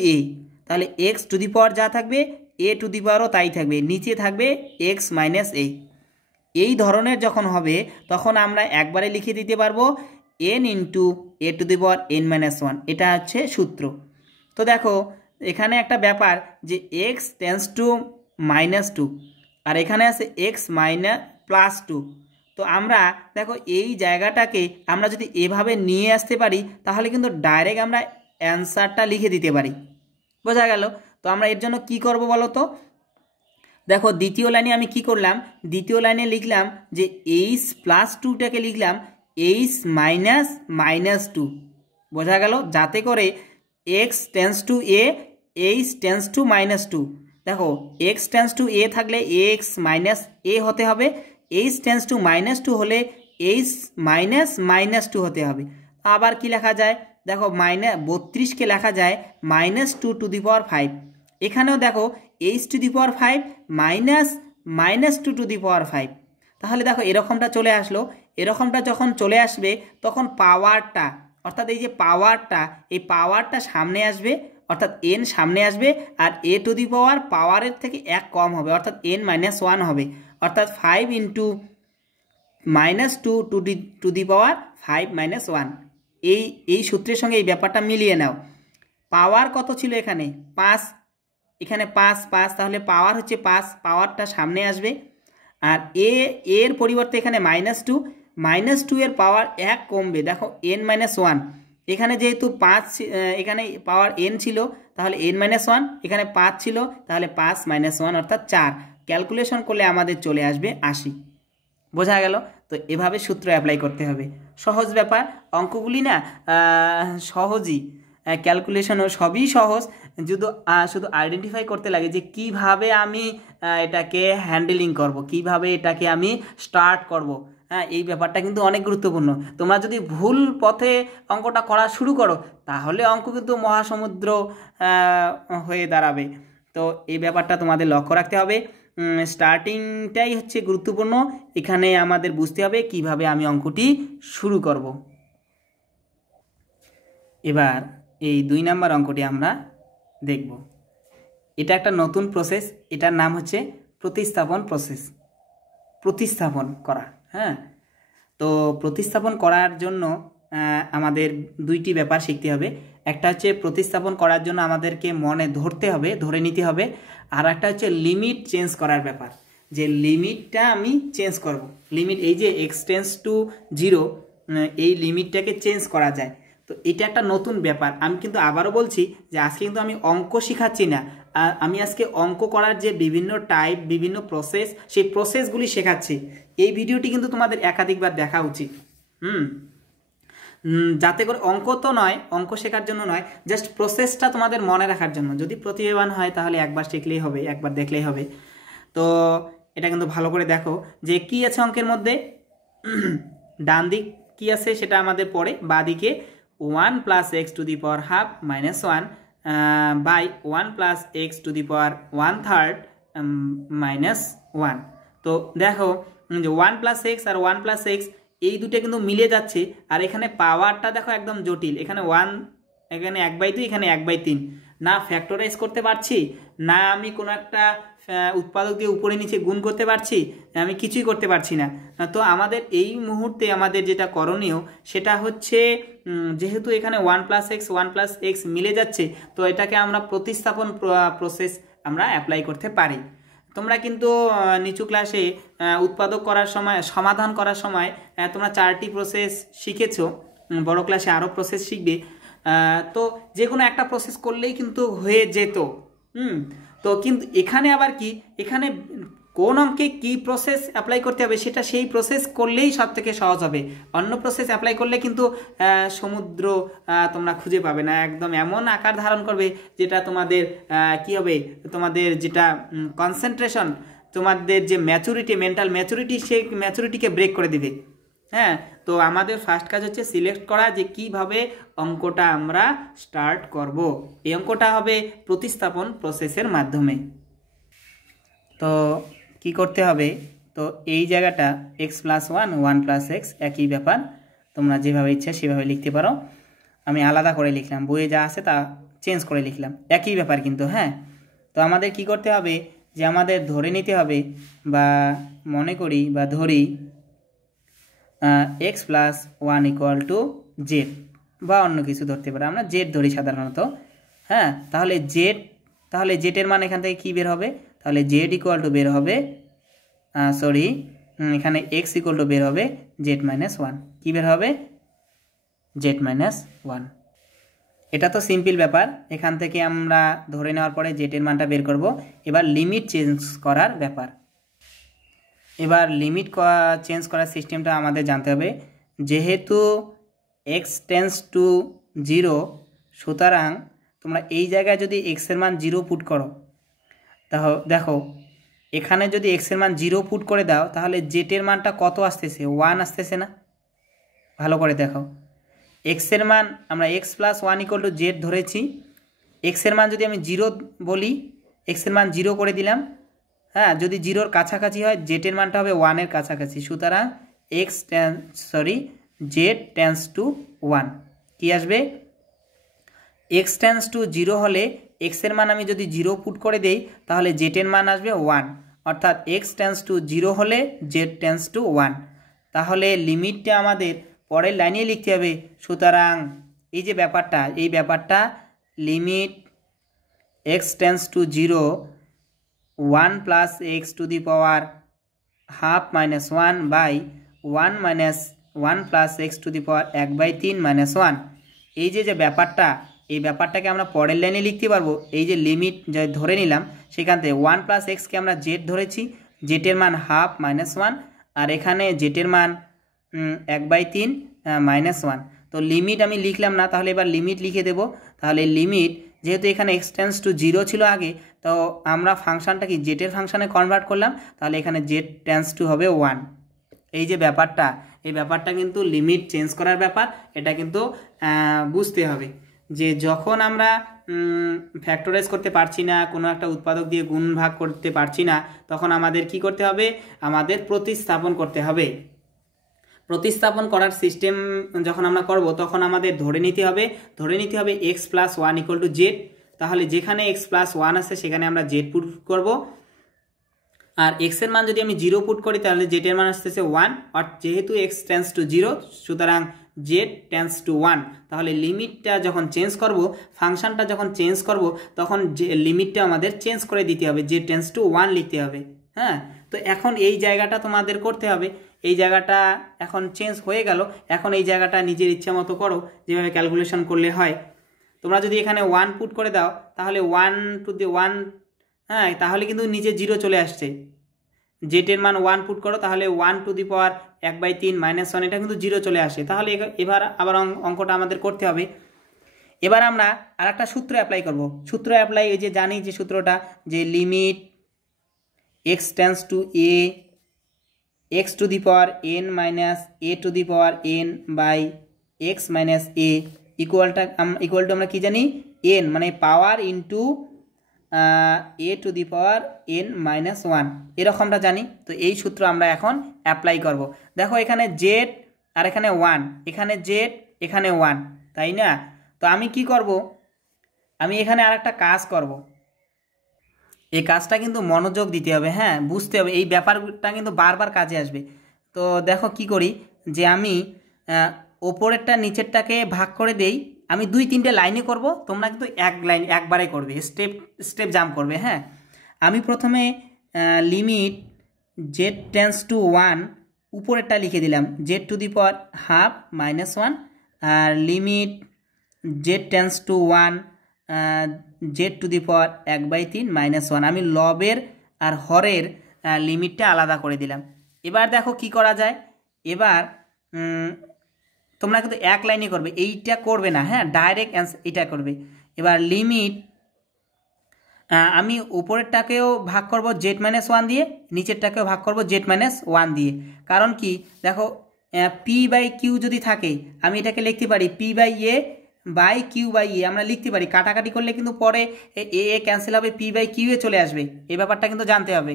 তাহলে এক্স টু দি পাওয়ার যা থাকবে এ টু দি পাওয়ারও তাই থাকবে, নিচে থাকবে এক্স মাইনাস এই ধরনের যখন হবে তখন আমরা একবারে লিখে দিতে পারবো n into A to the power n minus 1, এটা হচ্ছে সূত্র। তো দেখো এখানে একটা ব্যাপার, যে এক্স টেন্স টু -2 আর এখানে আছে এক্স মাইনাস প্লাস 2, তো আমরা দেখো এই জায়গাটাকে আমরা যদি এভাবে নিয়ে আসতে পারি তাহলে কিন্তু ডাইরেক্ট আমরা অ্যান্সারটা লিখে দিতে পারি। বোঝা গেল? তো আমরা এর জন্য কি করব বলো তো, দেখো দ্বিতীয় লাইনে আমি কি করলাম, দ্বিতীয় লাইনে লিখলাম যে এইচ প্লাস 2টাকে লিখলাম এইচ মাইনাস 2। বোঝা গেল? যাতে করে x tends two h tends to -2। দেখো এক্স টেন্স টু থাকলে এক্স মাইনাস হতে হবে, এইচ টেন্স টু -2 হলে এইচ মাইনাস -2 হতে হবে। আবার কি লেখা যায়, দেখো 32কে লেখা যায় -2 টু দি পাওয়ার 5। এখানেও দেখো H to the power 5 -2 to the power 5। তাহলে দেখো এরকমটা চলে আসলো। এরকমটা যখন চলে আসবে তখন পাওয়ারটা, অর্থাৎ এই যে পাওয়ারটা, এই পাওয়ারটা সামনে আসবে, অর্থাৎ n সামনে আসবে, আর এ টু দি পাওয়ার পাওয়ারের থেকে 1 কম হবে, অর্থাৎ n-1 হবে, অর্থাৎ 5 ইন্টু -2 টু দি পাওয়ার 5 - 1। এই সূত্রের সঙ্গে এই ব্যাপারটা মিলিয়ে নাও। পাওয়ার কত ছিল এখানে 5, এখানে 5, তাহলে পাওয়ার হচ্ছে 5, পাওয়ারটা সামনে আসবে, আর এর পরিবর্তে এখানে -2 এর পাওয়ার 1 কমবে, দেখো n-1। এখানে যেহেতু 5, এখানে পাওয়ার n ছিল তাহলে n-1, এখানে 5 ছিল তাহলে 5 - 1 অর্থাৎ 4। ক্যালকুলেশন করলে আমাদের চলে আসবে 80। বোঝা গেল? তো এভাবে সূত্র অ্যাপ্লাই করতে হবে। সহজ ব্যাপার, অঙ্কগুলি না সহজই, ক্যালকুলেশনও সবই সহজ, শুধু আইডেন্টিফাই করতে লাগে যে কিভাবে আমি এটাকে হ্যান্ডেলিং করব, কিভাবে এটাকে আমি স্টার্ট করব। হ্যাঁ, এই ব্যাপারটা কিন্তু অনেক গুরুত্বপূর্ণ। তোমরা যদি ভুল পথে অঙ্কটা করা শুরু করো তাহলে অঙ্ক কিন্তু মহাসমুদ্র হয়ে দাঁড়াবে। তো এই ব্যাপারটা তোমাদের লক্ষ্য রাখতে হবে। স্টার্টিংটাই হচ্ছে গুরুত্বপূর্ণ। এখানে আমাদের বুঝতে হবে কিভাবে আমি অঙ্কটি শুরু করব। এবার এই 2 নম্বর অঙ্কটি আমরা দেখব। এটা একটা নতুন প্রসেস, এটার নাম হচ্ছে প্রতিস্থাপন প্রসেস, প্রতিস্থাপন করা। হ্যাঁ, তো প্রতিস্থাপন করার জন্য আমাদের 2টি ব্যাপার শিখতে হবে। একটা হচ্ছে প্রতিস্থাপন করার জন্য আমাদেরকে মনে ধরতে হবে, ধরে নিতে হবে। আর একটা হচ্ছে লিমিট চেঞ্জ করার ব্যাপার, যে লিমিটটা আমি চেঞ্জ করব। লিমিট, এই যে x টেন্ডস টু 0, এই লিমিটটাকে চেঞ্জ করা যায়। তো এটা একটা নতুন ব্যাপার। আমি কিন্তু আবারও বলছি যে আজকে কিন্তু আমি অঙ্ক শেখাচ্ছি না, আমি আজকে অঙ্ক করার যে বিভিন্ন টাইপ, বিভিন্ন প্রসেস, সেই প্রসেসগুলি শেখাচ্ছি। এই ভিডিওটি কিন্তু তোমাদের একাধিকবার দেখা উচিত। যাতে করে অঙ্ক তো নয়, অঙ্ক শেখার জন্য নয়, জাস্ট প্রসেসটা তোমাদের মনে রাখার জন্য। যদি প্রতিভাবান হয় তাহলে একবার শিখলেই হবে, একবার দেখলেই হবে। তো এটা কিন্তু ভালো করে দেখো যে কি আছে অঙ্কের মধ্যে। ডান দিক কি আছে সেটা আমাদের পড়ে, বাঁ দিকে 1 + x to the power half minus 1 by 1 + x to the power 1/3 minus 1। তো দেখো যে 1 + x আর 1 + x এই দুটো কিন্তু মিলে যাচ্ছে। আর এখানে পাওয়ারটা দেখো একদম জটিল। এখানে 1, এখানে 1/2, এখানে 1/3। না ফ্যাক্টরাইজ করতে পারছি, না আমি কোনো একটা উৎপাদক দিয়ে উপরে নিচে গুণ করতে পারছি, আমি কিছুই করতে পারছি না। তো আমাদের এই মুহূর্তে আমাদের যেটা করণীয় সেটা হচ্ছে, যেহেতু এখানে 1 + x 1 + x মিলে যাচ্ছে, তো এটাকে আমরা প্রতিস্থাপন প্রসেস আমরা অ্যাপ্লাই করতে পারি। তোমরা কিন্তু নিচু ক্লাসে উৎপাদক করার সময়, সমাধান করার সময় তোমরা 4টি প্রসেস শিখেছো। বড় ক্লাসে আরও প্রসেস শিখবে। তো যে কোনো একটা প্রসেস করলেই কিন্তু হয়ে যেত। তো কিন্তু এখানে আবার কি, এখানে কোন অঙ্কে কি প্রসেস অ্যাপ্লাই করতে হবে সেটা সেই প্রসেস করলেই সব থেকে সহজ হবে। অন্য প্রসেস অ্যাপ্লাই করলে কিন্তু সমুদ্র তোমরা খুঁজে পাবে না, একদম এমন আকার ধারণ করবে যেটা তোমাদের কি হবে, তোমাদের যেটা কনসেন্ট্রেশন, তোমাদের যে ম্যাচুরিটি, মেন্টাল ম্যাচুরিটি, সেই ম্যাচুরিটিকে ব্রেক করে দিবে। হ্যাঁ, তো আমাদের ফার্স্ট কাজ হচ্ছে সিলেক্ট করা যে কিভাবে অঙ্কটা আমরা স্টার্ট করব। এই অঙ্কটা হবে প্রতিস্থাপন প্রসেসের মাধ্যমে। তো কি করতে হবে, তো এই জায়গাটা x + 1 1 + x একই ব্যাপার, তোমরা যেভাবে ইচ্ছা সেভাবে লিখতে পারো। আমি আলাদা করে লিখলাম, বইয়ে যা আছে তা চেঞ্জ করে লিখলাম, একই ব্যাপার কিন্তু। হ্যাঁ, তো আমাদের কি করতে হবে, যে আমাদের ধরে নিতে হবে, বা মনে করি বা ধরি x + 1 = z, বা অন্য কিছু ধরতে পারে, আমরা z ধরি সাধারণত। হ্যাঁ, তাহলে z এর মান এখান থেকে কি বের হবে, তাহলে z = বের হবে, এখানে x = বের হবে z - 1। কি বের হবে, z - 1। এটা তো সিম্পল ব্যাপার। এখান থেকে আমরা ধরে নেওয়ার পরে z এর মানটা বের করব। এবার লিমিট চেঞ্জ করার ব্যাপার। এবার লিমিট চেঞ্জ করার সিস্টেমটা আমাদের জানতে হবে। যেহেতু x টেন্ডস টু 0, সুতরাং তোমরা এই জায়গায় যদি x এর মান 0 পুট করো, তাহলে দেখো এখানে যদি x এর মান 0 পুট করে দাও তাহলে z এর মানটা কত আসতেছে, 1 আসতেছে না? ভালো করে দেখো, x এর মান আমরা x + 1 = z ধরেছি। x এর মান যদি আমি 0 বলি, x এর মান 0 করে দিলাম। হ্যাঁ, যদি 0-র কাছাকাছি হয় z এর মানটা হবে 1 এর কাছাকাছি, সুতরাং z টেন্ডস টু 1। কি আসবে, x টেন্ডস টু 0 হলে x এর মান আমি যদি 0 পুট করে দেই তাহলে z এর মান আসবে 1, অর্থাৎ x টেন্ডস টু 0 হলে z টেন্ডস টু 1। তাহলে লিমিটটা আমাদের পরের লাইনে লিখতে হবে। সুতরাং এই যে ব্যাপারটা, এই ব্যাপারটা limit x tends to 0 1 + x to the power half minus 1 by 1 - 1 + x to the power 1/3 - 1। এই যে ব্যাপারটা, এই ব্যাপারটাকে আমরা পরের লাইনে লিখতে পারবো। এই যে লিমিট যে ধরে নিলাম, সেখান থেকে 1 + x কে আমরা z ধরেছি, z এর মান হাফ মাইনাস 1, আর এখানে z এর মান 1/3 - 1। তো লিমিট আমি লিখলাম না, তাহলে এবার লিমিট লিখে দেব। তাহলে লিমিট, যেহেতু এখানে x টেন্ডস টু 0 ছিল আগে, তো আমরা ফাংশনটা কি z এর ফাংশনে কনভার্ট করলাম, তাহলে এখানে z টেন্ডস টু হবে 1। এই যে ব্যাপারটা, এই ব্যাপারটা কিন্তু লিমিট চেঞ্জ করার ব্যাপার, এটা কিন্তু বুঝতে হবে যে যখন আমরা ফ্যাক্টরাইজ করতে পারছি না, কোনো একটা উৎপাদক দিয়ে গুণ ভাগ করতে পারছি না, তখন আমাদের কি করতে হবে, আমাদের প্রতিস্থাপন করতে হবে। প্রতিস্থাপন করার সিস্টেম যখন আমরা করব তখন আমাদের ধরে নিতে হবে x plus one equal to Z. তাহলে যেখানে এক্স প্লাস ওয়ান আছে সেখানে আমরা জেড পুট করব, আর এক্স এর মান যদি আমি 0 পুট করি তাহলে জেড এর মান আসতেছে 1, আর যেহেতু এক্স টেন্স টু 0 সুতরাং জেড টেন্স টু 1। তাহলে লিমিটটা যখন চেঞ্জ করব, ফাংশনটা যখন চেঞ্জ করব, তখন যে লিমিটটা আমাদের চেঞ্জ করে দিতে হবে, জেড টেন্স টু 1 লিখতে হবে। হ্যাঁ, তো এখন এই জায়গাটা তোমাদের করতে হবে, এই জায়গাটা এখন চেঞ্জ হয়ে গেল, এখন এই জায়গাটা নিজের ইচ্ছা মতো করো, যেভাবে ক্যালকুলেশন করলে হয়। তোমরা যদি এখানে 1 পুট করে দাও তাহলে 1 টু দি 1, হ্যাঁ, তাহলে কিন্তু নিচে 0 চলে আসছে। জেটের মান 1 পুট করো তাহলে 1 টু দি পাওয়ার 1/3 - 1, এটা কিন্তু 0 চলে আসে। তাহলে এবার আবার অঙ্কটা আমাদের করতে হবে। এবার আমরা আর একটা সূত্র অ্যাপ্লাই করব। সূত্র অ্যাপ্লাই, এই যে জানি যে সূত্রটা, যে limit x tends to a x to the power n minus a to the power n by x minus a equal to আমরা কি জানি, n মানে power into a to the power n minus 1, এরকমটা জানি। তো এই সূত্র আমরা এখন অ্যাপ্লাই করব। দেখো এখানে জেড আর এখানে 1, এখানে জেড এখানে 1, তাই না? তো আমি কি করব, আমি এখানে আর একটা কাজ করব। এই কাজটা কিন্তু মনোযোগ দিতে হবে, হ্যাঁ, বুঝতে হবে, এই ব্যাপারটা কিন্তু বারবার কাজে আসবে। তো দেখো কি করি, যে আমি ওপরেরটা নিচেরটাকে ভাগ করে দেই। আমি 2-3টে লাইনে করব, তোমরা কিন্তু এক লাইন একবারে করবে, স্টেপ জাম্প করবে। হ্যাঁ, আমি প্রথমে লিমিট জেড টেন্স টু 1 উপরেরটা লিখে দিলাম, z to the power half minus 1, আর limit z tends to 1 z to the power 1/3 - 1। আমি লবের আর হরের লিমিটটা আলাদা করে দিলাম। এবার দেখো কি করা যায়। এবার তোমরা কিন্তু এক লাইনে করবে, এইটা করবে না, হ্যাঁ, ডাইরেক্ট এটা করবে। এবার লিমিট আমি উপরেরটাকেও ভাগ করব জেড মাইনাস 1 দিয়ে, নিচেরটাকেও ভাগ করব জেড মাইনাস 1 দিয়ে। কারণ কি, দেখো পি বাই কিউ যদি থাকে আমি এটাকে লিখতে পারি P by A by Q by A, আমরা লিখতে পারি। কাটাকাটি করলে কিন্তু পরে এ ক্যান্সেল হবে, পি বাই কিউ এ চলে আসবে, এই ব্যাপারটা কিন্তু জানতে হবে।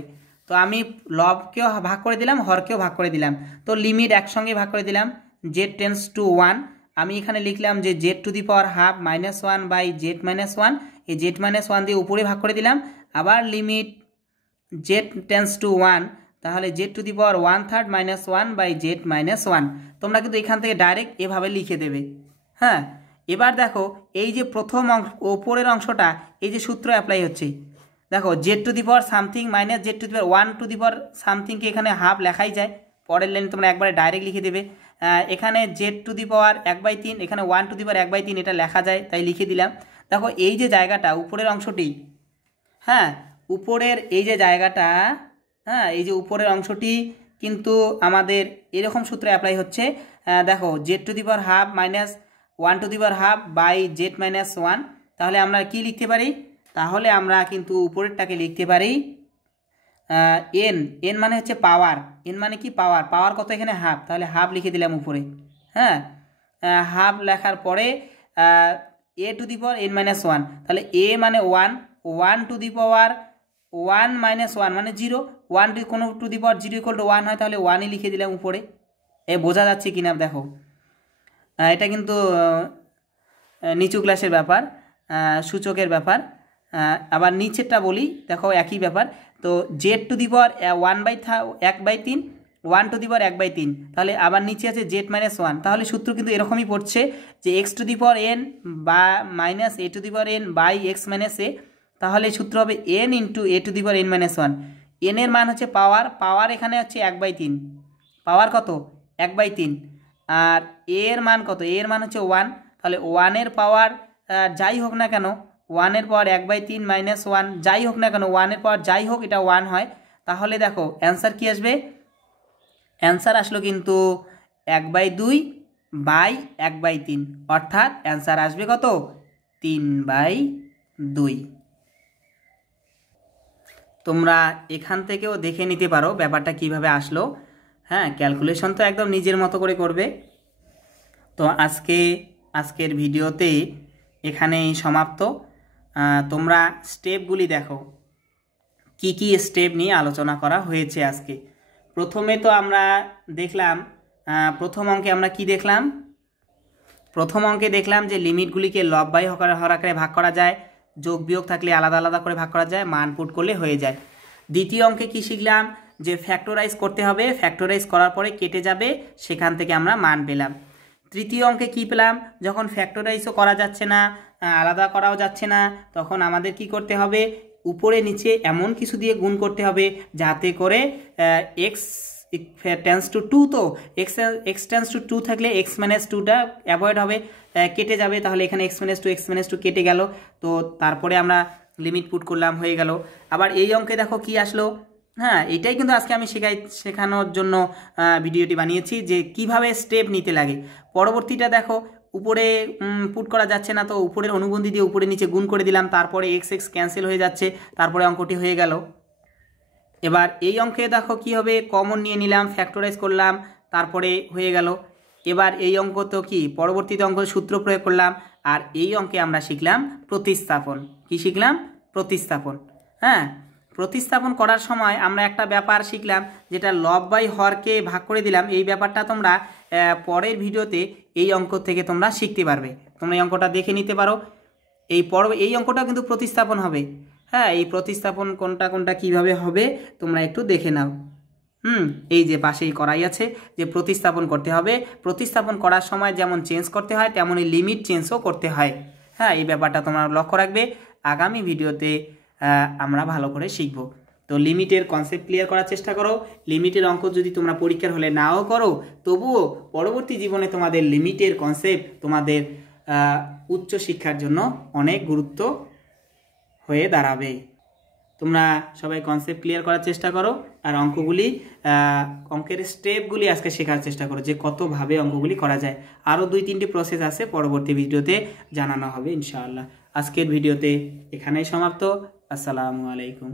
তো আমি লবকেও ভাগ করে দিলাম, হরকেও ভাগ করে দিলাম। তো লিমিট একসঙ্গে ভাগ করে দিলাম, জেড টেন্স টু 1। আমি এখানে লিখলাম যে z to the power half minus 1 by z minus 1, এই জেড মাইনাস 1 দিয়ে উপরে ভাগ করে দিলাম। আবার লিমিট জেড টেন্স টু 1, তাহলে z to the power 1/3 - 1 by z minus 1। তোমরা কিন্তু এখান থেকে ডাইরেক্ট এভাবে লিখে দেবে। হ্যাঁ, এবার দেখো এই যে প্রথম ওপরের অংশটা, এই যে সূত্র অ্যাপ্লাই হচ্ছে, দেখো Z to the power something minus Z to the power 1 to the power সামথিংকে এখানে হাফ লেখাই যায়, পরের লাইন তোমরা একবারে ডাইরেক্ট লিখে দেবে। এখানে জেড টু দি পাওয়ার 1/3, এখানে 1 টু দি পাওয়ার 1/3, এটা লেখা যায় তাই লিখে দিলাম। দেখো এই যে জায়গাটা উপরের অংশটি, হ্যাঁ, উপরের এই যে জায়গাটা, হ্যাঁ, এই যে উপরের অংশটি কিন্তু আমাদের এরকম সূত্রে অ্যাপ্লাই হচ্ছে। দেখো Z to the power half minus 1 to the power half by z minus 1। তাহলে আমরা কি লিখতে পারি, তাহলে আমরা কিন্তু উপরেরটাকে লিখতে পারি এন মানে হচ্ছে পাওয়ার, এন মানে কি পাওয়ার, পাওয়ার কত এখানে হাফ, তাহলে হাফ লিখে দিলাম উপরে। হ্যাঁ, হাফ লেখার পরে এ টু দি পাওয়ার n - 1, তাহলে এ মানে 1, 1 টু দি পাওয়ার 1 - 1 মানে 0, 1 কোনো টু দি পাওয়ার 0 = 1 হয়, তাহলে 1ই লিখে দিলাম উপরে। বোঝা যাচ্ছে কিনা দেখো, এটা কিন্তু নিচু ক্লাসের ব্যাপার, সূচকের ব্যাপার। আবার নিচেরটা বলি, দেখো একই ব্যাপার। তো Z to the power 1/3, 1 to the power 1/3, তাহলে আবার নিচে আছে জেড মাইনাস 1। তাহলে সূত্র কিন্তু এরকমই পড়ছে যে X to the power n বা minus A to the power n by X minus A. তাহলে সূত্র হবে n into A to the power n - 1। N এর মান হচ্ছে পাওয়ার, পাওয়ার এখানে হচ্ছে 1/3, পাওয়ার কত 1/3, আর এর মান কত, এর মান হচ্ছে 1। তাহলে 1-এর পাওয়ার যাই হোক না কেন, 1-এর পাওয়ার 1/3 - 1 যাই হোক না কেন, 1-এর পাওয়ার যাই হোক এটা 1 হয়। তাহলে দেখো অ্যান্সার কি আসবে, অ্যান্সার আসলো কিন্তু 1/2 বাই 1/3, অর্থাৎ অ্যান্সার আসবে কত 3/2। তোমরা এখান থেকেও দেখে নিতে পারো ব্যাপারটা কিভাবে আসলো। হ্যাঁ, ক্যালকুলেশন তো একদম নিজের মতো করে করবে। তো আজকের ভিডিওতে এখানেই সমাপ্ত। তোমরা স্টেপগুলি দেখো, কি কি স্টেপ নিয়ে আলোচনা করা হয়েছে আজকে। প্রথমে তো আমরা দেখলাম, প্রথম অঙ্কে আমরা কি দেখলাম? প্রথম অঙ্কে দেখলাম যে লিমিটগুলিকে লব বাই হর আকারে ভাগ করা যায়, যোগ বিয়োগ থাকলে আলাদা আলাদা করে ভাগ করা যায়, মান পুট করলে হয়ে যায়। দ্বিতীয় অঙ্কে কি শিখলাম? যে ফ্যাক্টরাইজ করতে হবে, ফ্যাক্টরাইজ করার পরে কেটে যাবে, সেখান থেকে আমরা মান পেলাম। তৃতীয় অঙ্কে কি পেলাম? যখন ফ্যাক্টরাইজও করা যাচ্ছে না, আলাদা করাও যাচ্ছে না, তখন আমাদের কি করতে হবে? উপরে নিচে এমন কিছু দিয়ে গুণ করতে হবে যাতে করে এক্স টেন্স টু 2, তো এক্স টেন্স টু 2 থাকলে এক্স মাইনাস 2টা অ্যাভয়েড হবে, কেটে যাবে। তাহলে এখানে এক্স মাইনাস টু কেটে গেল। তো তারপরে আমরা লিমিট পুট করলাম, হয়ে গেল। আবার এই অঙ্কে দেখো কি আসলো। হ্যাঁ, এটাই কিন্তু আজকে আমি শেখানোর জন্য ভিডিওটি বানিয়েছি, যে কিভাবে স্টেপ নিতে লাগে। পরবর্তীটা দেখো, উপরে পুট করা যাচ্ছে না, তো উপরের অনুবন্ধী দিয়ে উপরে নিচে গুণ করে দিলাম, তারপরে এক্স এক্স ক্যান্সেল হয়ে যাচ্ছে, তারপরে অঙ্কটি হয়ে গেল। এবার এই অঙ্কে দেখো কি হবে, কমন নিয়ে নিলাম, ফ্যাক্টরাইজ করলাম, তারপরে হয়ে গেল। এবার এই অঙ্ক তো কি, পরবর্তীতে অঙ্ক সূত্র প্রয়োগ করলাম। আর এই অঙ্কে আমরা শিখলাম প্রতিস্থাপন। কি শিখলাম? প্রতিস্থাপন। হ্যাঁ, প্রতিস্থাপন করার সময় আমরা একটা ব্যাপার শিখলাম, যেটা লব বাই হরকে ভাগ করে দিলাম। এই ব্যাপারটা তোমরা পরের ভিডিওতে এই অঙ্ক থেকে তোমরা শিখতে পারবে। তোমরা এই অঙ্কটা দেখে নিতে পারো। এই অঙ্কটা কিন্তু প্রতিস্থাপন হবে। হ্যাঁ, এই প্রতিস্থাপন কোনটা কোনটা কিভাবে হবে তোমরা একটু দেখে নাও। এই যে পাশেই করাই আছে যে প্রতিস্থাপন করতে হবে। প্রতিস্থাপন করার সময় যেমন চেঞ্জ করতে হয়, তেমনই লিমিট চেঞ্জও করতে হয়। হ্যাঁ, এই ব্যাপারটা তোমরা লক্ষ্য রাখবে। আগামী ভিডিওতে আমরা ভালো করে শিখব। তো লিমিটের কনসেপ্ট ক্লিয়ার করার চেষ্টা করো। লিমিটের অঙ্ক যদি তোমরা পরীক্ষার হলে নাও করো, তবুও পরবর্তী জীবনে তোমাদের লিমিটের কনসেপ্ট তোমাদের উচ্চ শিক্ষার জন্য অনেক গুরুত্ব হয়ে দাঁড়াবে। তোমরা সবাই কনসেপ্ট ক্লিয়ার করার চেষ্টা করো, আর অঙ্কের স্টেপগুলি আজকে শেখার চেষ্টা করো, যে কতভাবে অঙ্কগুলি করা যায়। আরও 2-3টি প্রসেস আছে, পরবর্তী ভিডিওতে জানানো হবে ইনশাআল্লাহ। আজকের ভিডিওতে এখানেই সমাপ্ত। আসসালামু আলাইকুম।